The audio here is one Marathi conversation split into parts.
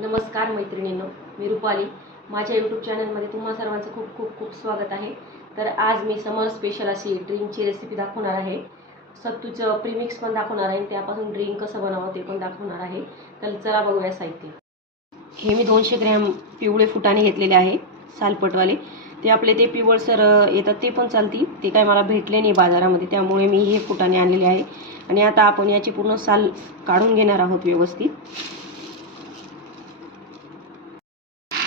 नमस्कार मैत्रिणींनो मी रुपाली. माझ्या यूट्यूब चॅनलमध्ये तुम्हा सर्वांचं खूप खूप खूप स्वागत आहे. तर आज मी समर स्पेशल अशी ड्रिंकची रेसिपी दाखवणार आहे. सत्तूचं प्रीमिक्स पण दाखवणार आहे त्यापासून ड्रिंक कसं बनावं ते पण दाखवणार आहे. तर चला बघूया साहित्य. हे मी दोनशे ग्रॅम पिवळे फुटाणे घेतलेले आहे सालपटवाले. ते आपले ते पिवळसर येतात ते पण चालतील. ते काय मला भेटले नाही बाजारामध्ये त्यामुळे मी हे फुटाणे आणलेले आहे. आणि आता आपण याची पूर्ण साल काढून घेणार आहोत व्यवस्थित.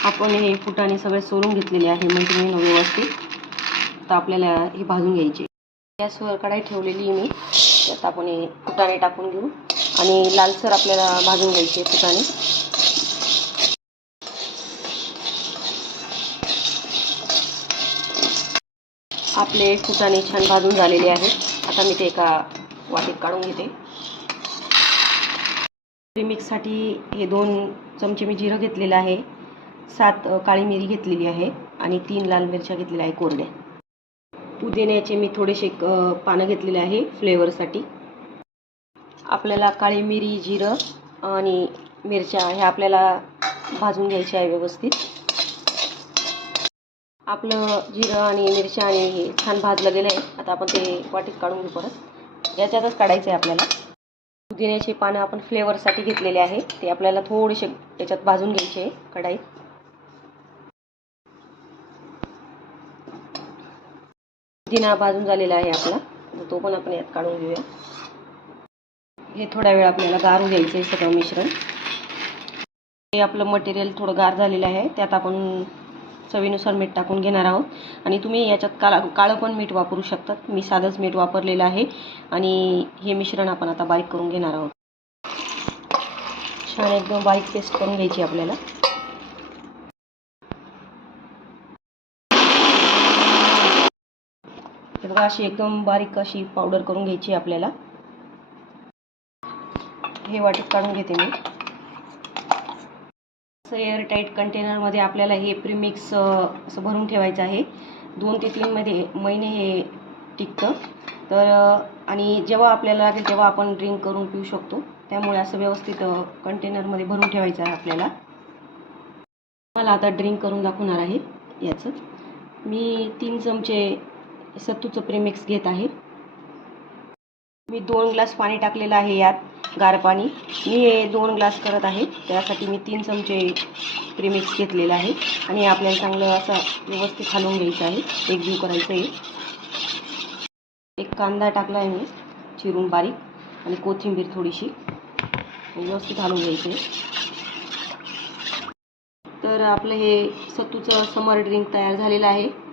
आपण हे फुटाने सगळे सोलून घेतलेले आहे म्हणजे मैत्रिणीनं व्यवस्थित आता आपल्याला हे भाजून घ्यायचे. गॅसवर कढाई ठेवलेली मी. त्यात आपण हे फुटाणे टाकून घेऊ. आणि लालसर आपल्याला भाजून घ्यायचे फुटाणे. आपले फुटाणे छान भाजून झालेले आहेत. आता मी ते एका वाटीत काढून घेते. मिक्ससाठी हे दोन चमचे मी जिरं घेतलेलं आहे. सात काळी मिरी घेतलेली आहे आणि तीन लाल मिरच्या घेतलेल्या आहे कोरड्या. पुदिन्याचे मी थोडेसे पानं घेतलेले आहे फ्लेवरसाठी. आपल्याला काळी मिरी जिरं आणि मिरच्या हे आपल्याला भाजून घ्यायचे आहे व्यवस्थित. आपलं जिरं आणि मिरच्या आणि हे छान भाजलं गेलं आहे. आता आपण ते वाटीत काढून घेऊ परत. याच्यातच काढायचं आहे आपल्याला. पुदिन्याचे पानं आपण फ्लेवरसाठी घेतलेले आहे. ते आपल्याला थोडेसे त्याच्यात भाजून घ्यायचे आहे कढाईत. जिना भाजून झालेला आहे आपला. तर तो पण आपण यात काढून घेऊया. हे थोड्या वेळ आपल्याला गारून घ्यायचं आहे सगळं मिश्रण. हे आपलं मटेरियल थोडं गार झालेलं आहे. त्यात आपण चवीनुसार मीठ टाकून घेणार आहोत. आणि तुम्ही याच्यात काळा काळं पण मीठ वापरू शकतात. मी साधंच मीठ वापरलेलं आहे. आणि हे मिश्रण आपण आता बारीक करून घेणार आहोत. छान एकदम बारीक पेस्ट करून घ्यायची आपल्याला हे बघा अशी एकदम बारीक अशी पावडर करून घ्यायची आपल्याला. हे वाटीत काढून घेते मी. असं एअरटाईट कंटेनरमध्ये आपल्याला हे प्रीमिक्स असं भरून ठेवायचं आहे. दोन ते तीनमध्ये महिने हे टिकतं. तर आणि जेव्हा आपल्याला लागेल तेव्हा आपण ड्रिंक करून पिऊ शकतो. त्यामुळे असं व्यवस्थित कंटेनरमध्ये भरून ठेवायचं आहे आपल्याला. मला आता ड्रिंक करून दाखवणार आहे याचं. मी तीन चमचे सत्तूचं प्रेमिक्स घेत आहे. मी दोन ग्लास पाणी टाकलेलं आहे यात गार पाणी. मी हे दोन ग्लास करत आहे. त्यासाठी मी तीन चमचे प्रीमिक्स घेतलेलं आहे. आणि आपल्याला चांगलं असं व्यवस्थित हलवून घ्यायचं आहे. एक जीव करायचं आहे. एक कांदा टाकला आहे मी चिरून बारीक. आणि कोथिंबीर थोडीशी. व्यवस्थित हलवून घ्यायचं आहे. तर आपलं हे सत्तूचं समर ड्रिंक तयार झालेलं आहे.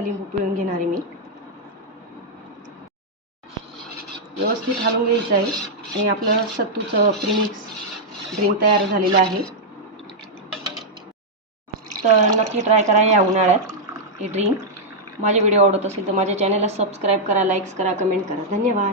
लिंबू पिळून घेणार आहे मी. व्यवस्थित हलवून घ्यायचं आहे. आणि आपलं सत्तूचं प्रीमिक्स ड्रिंक तयार झालेलं आहे. तर नक्की ट्राय करा या उन्हाळ्यात हे ड्रिंक माझे व्हिडिओ आवडत असेल तर माझ्या चॅनलला सबस्क्राईब करा लाईक्स करा कमेंट करा. धन्यवाद.